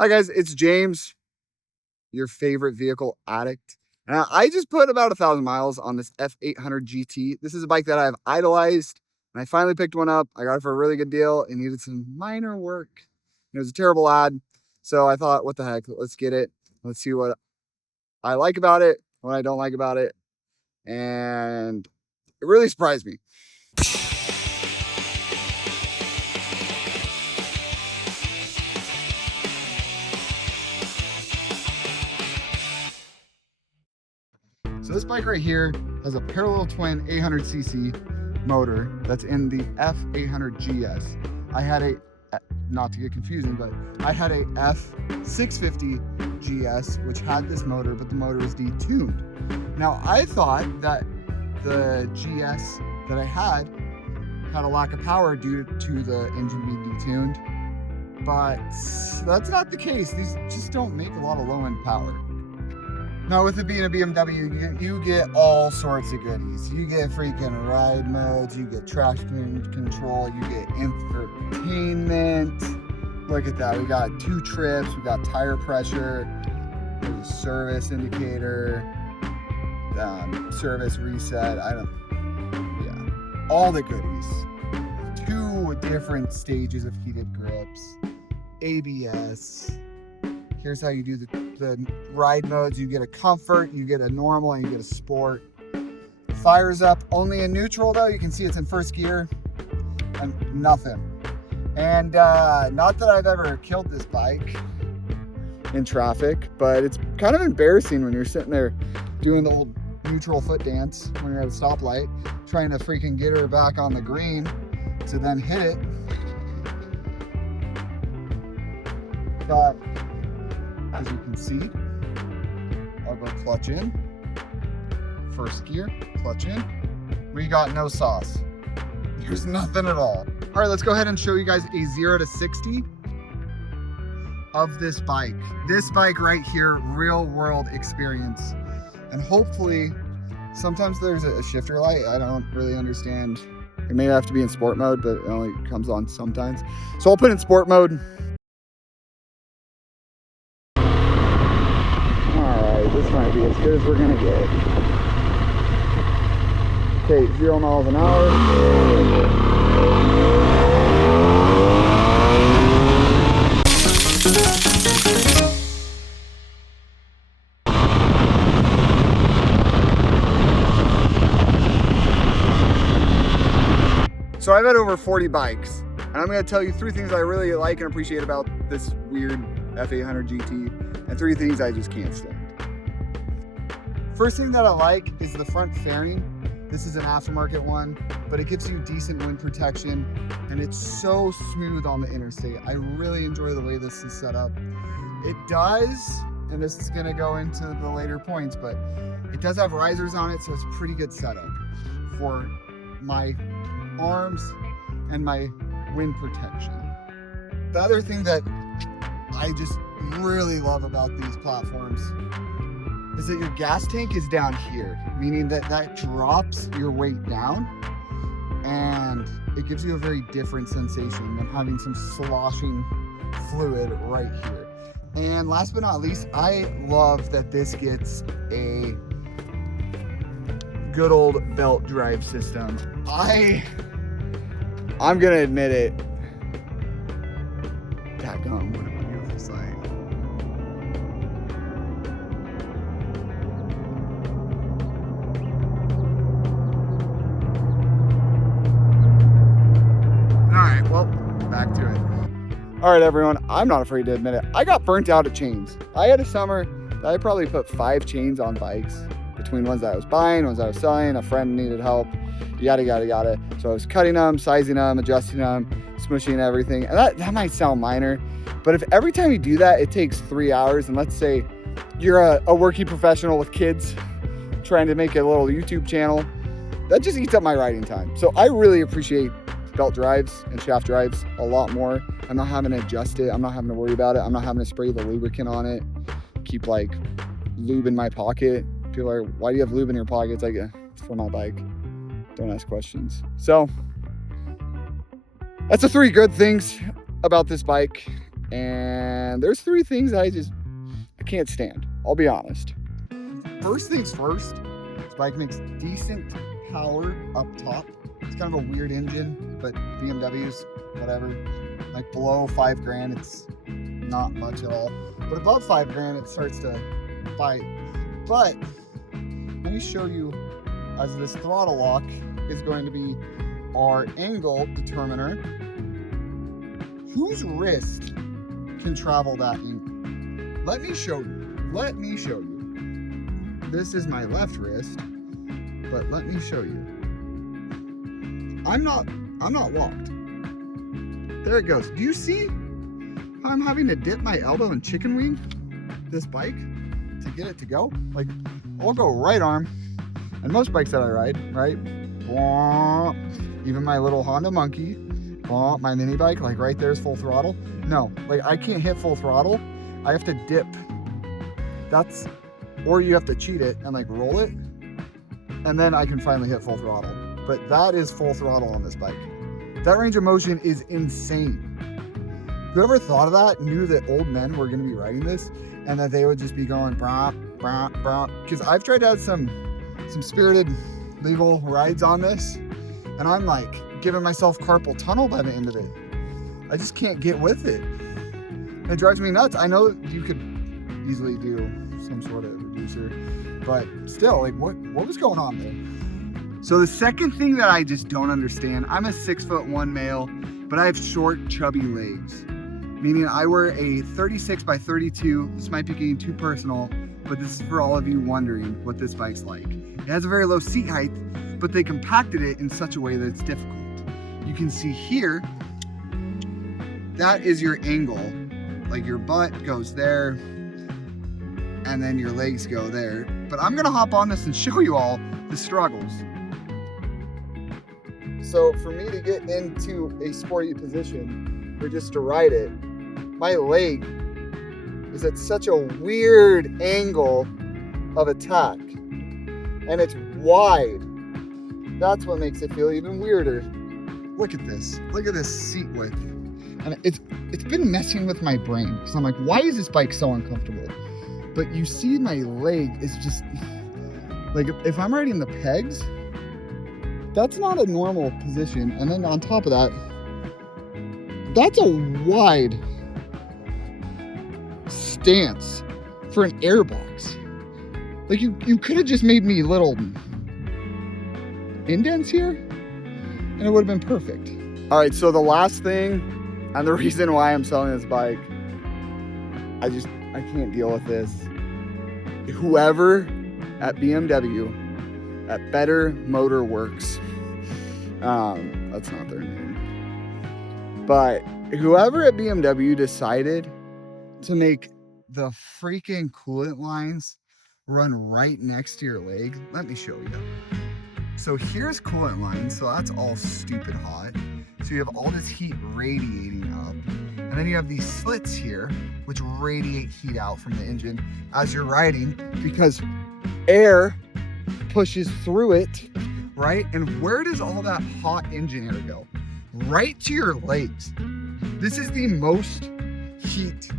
Hi guys, it's James, your favorite vehicle addict. And I just put about 1,000 miles on this F800GT. This is a bike that I've idolized, and I finally picked one up. I got it for a really good deal. It needed some minor work. It was a terrible ad. So I thought, what the heck, let's get it. Let's see what I like about it, what I don't like about it. And it really surprised me. So this bike right here has a parallel twin 800cc motor that's in the F800GS. I had a, not to get confusing, but I had a F650GS, which had this motor, but the motor was detuned. Now I thought that the GS that I had a lack of power due to the engine being detuned, but that's not the case. These just don't make a lot of low-end power. Now, with it being a BMW, you get all sorts of goodies. You get freaking ride modes, you get traction control, you get infotainment. Look at that, we got 2 trips, we got tire pressure, there's a service indicator, service reset, all the goodies. 2 different stages of heated grips, ABS. Here's how you do the ride modes. You get a comfort, you get a normal, and you get a sport. Fires up only in neutral though. You can see it's in first gear and nothing. And not that I've ever killed this bike in traffic, but it's kind of embarrassing when you're sitting there doing the old neutral foot dance when you're at a stoplight, trying to freaking get her back on the green to then hit it. But as you can see, I'll go clutch in, first gear, clutch in. We got no sauce. There's nothing at all. All right, let's go ahead and show you guys a 0 to 60 of this bike. This bike right here, real world experience. And hopefully, sometimes there's a shifter light. I don't really understand. It may have to be in sport mode, but it only comes on sometimes. So I'll put in sport mode. This might be as good as we're gonna get. Okay, 0 miles an hour. So I've had over 40 bikes, and I'm gonna tell you 3 things I really like and appreciate about this weird F800GT, and 3 things I just can't stand. First thing that I like is the front fairing. This is an aftermarket one, but it gives you decent wind protection, and it's so smooth on the interstate. I really enjoy the way this is set up. It does, and this is gonna go into the later points, but it does have risers on it, so it's a pretty good setup for my arms and my wind protection. The other thing that I just really love about these platforms is that your gas tank is down here, meaning that drops your weight down, and it gives you a very different sensation than having some sloshing fluid right here. And last but not least, I love that this gets a good old belt drive system. I'm gonna admit it. Dadgum, what a beautiful sight. Well, back to it. All right, everyone, I'm not afraid to admit it. I got burnt out at chains. I had a summer that I probably put 5 chains on bikes, between ones that I was buying, ones that I was selling, a friend needed help, yada, yada, yada. So I was cutting them, sizing them, adjusting them, smushing everything. And that might sound minor, but if every time you do that, it takes 3 hours, and let's say you're a working professional with kids trying to make a little YouTube channel, that just eats up my riding time. So I really appreciate belt drives and shaft drives a lot more. I'm not having to adjust it. I'm not having to worry about it. I'm not having to spray the lubricant on it. Keep like lube in my pocket. People are, why do you have lube in your pocket? It's like, it's for my bike. Don't ask questions. So that's the 3 good things about this bike. And there's three things I can't stand. I'll be honest. First things first, this bike makes decent power up top. It's kind of a weird engine, but BMW's, whatever. Like below $5,000, it's not much at all. But above $5,000, it starts to bite. But let me show you, as this throttle lock is going to be our angle determiner, whose wrist can travel that angle. Let me show you. This is my left wrist, but let me show you. I'm not locked. There it goes. Do you see how I'm having to dip my elbow and chicken wing this bike to get it to go? Like, I'll go right arm, and most bikes that I ride, right? Even my little Honda Monkey, my mini bike, like right there's full throttle. No, like I can't hit full throttle. I have to dip. Or you have to cheat it and like roll it, and then I can finally hit full throttle. But that is full throttle on this bike. That range of motion is insane. Whoever thought of that knew that old men were gonna be riding this and that they would just be going brah, brah, brah. Because I've tried to have some spirited legal rides on this, and I'm like giving myself carpal tunnel by the end of it. I just can't get with it. It drives me nuts. I know you could easily do some sort of reducer, but still, like what was going on there? So the second thing that I just don't understand, I'm a 6'1" male, but I have short, chubby legs. Meaning I wear a 36 by 32. This might be getting too personal, but this is for all of you wondering what this bike's like. It has a very low seat height, but they compacted it in such a way that it's difficult. You can see here, that is your angle. Like your butt goes there, and then your legs go there. But I'm gonna hop on this and show you all the struggles. So for me to get into a sporty position, or just to ride it, my leg is at such a weird angle of attack, and it's wide. That's what makes it feel even weirder. Look at this seat width. And it's been messing with my brain, because I'm like, why is this bike so uncomfortable? But you see my leg is just, like if I'm riding the pegs, that's not a normal position. And then on top of that, that's a wide stance for an airbox. Like you could have just made me little indents here and it would have been perfect. All right, so the last thing, and the reason why I'm selling this bike, I can't deal with this. Whoever at BMW, at Better Motor Works, that's not their name, but whoever at BMW decided to make the freaking coolant lines run right next to your leg, let me show you. So here's coolant lines, so that's all stupid hot. So you have all this heat radiating up, and then you have these slits here, which radiate heat out from the engine as you're riding, because air pushes through it, right? And where does all that hot engine air go? Right to your legs. This is the most heat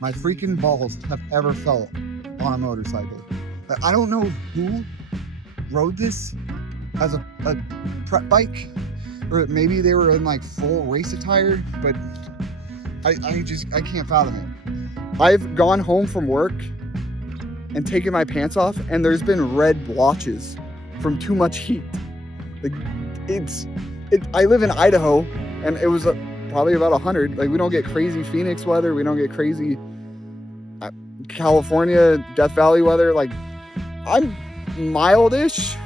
my freaking balls have ever felt on a motorcycle. I don't know who rode this as a prep bike, or maybe they were in like full race attire, but I can't fathom it. I've gone home from work and taken my pants off, and there's been red blotches from too much heat. Like I live in Idaho, and it was probably about 100. Like we don't get crazy Phoenix weather, we don't get crazy California, Death Valley weather. Like I'm mildish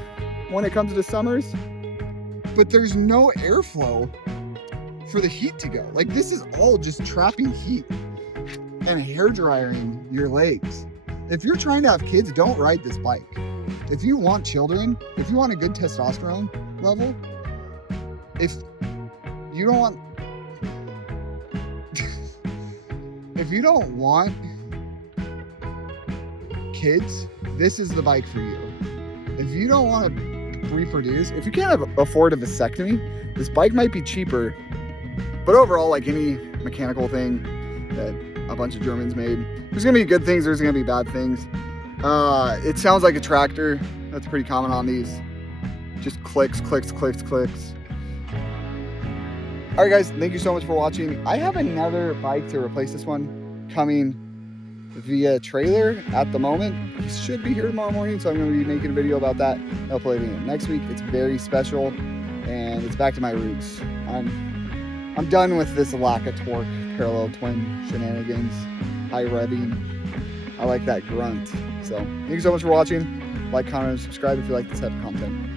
when it comes to summers, but there's no airflow for the heat to go. Like this is all just trapping heat and hair drying your legs. If you're trying to have kids, don't ride this bike. If you want children, if you want a good testosterone level, if you don't want kids, this is the bike for you. If you don't want to reproduce, if you can't afford a vasectomy, this bike might be cheaper. But overall, like any mechanical thing, that a bunch of Germans made. There's gonna be good things, there's gonna be bad things. It sounds like a tractor. That's pretty common on these. Just clicks, clicks, clicks, clicks. All right, guys, thank you so much for watching. I have another bike to replace this one coming via trailer at the moment. It should be here tomorrow morning, so I'm going to be making a video about that, uploading it next week. It's very special, and it's back to my roots. I'm done with this lack of torque, parallel twin shenanigans, high revving. I like that grunt. So thank you so much for watching. Like, comment, and subscribe if you like this type of content.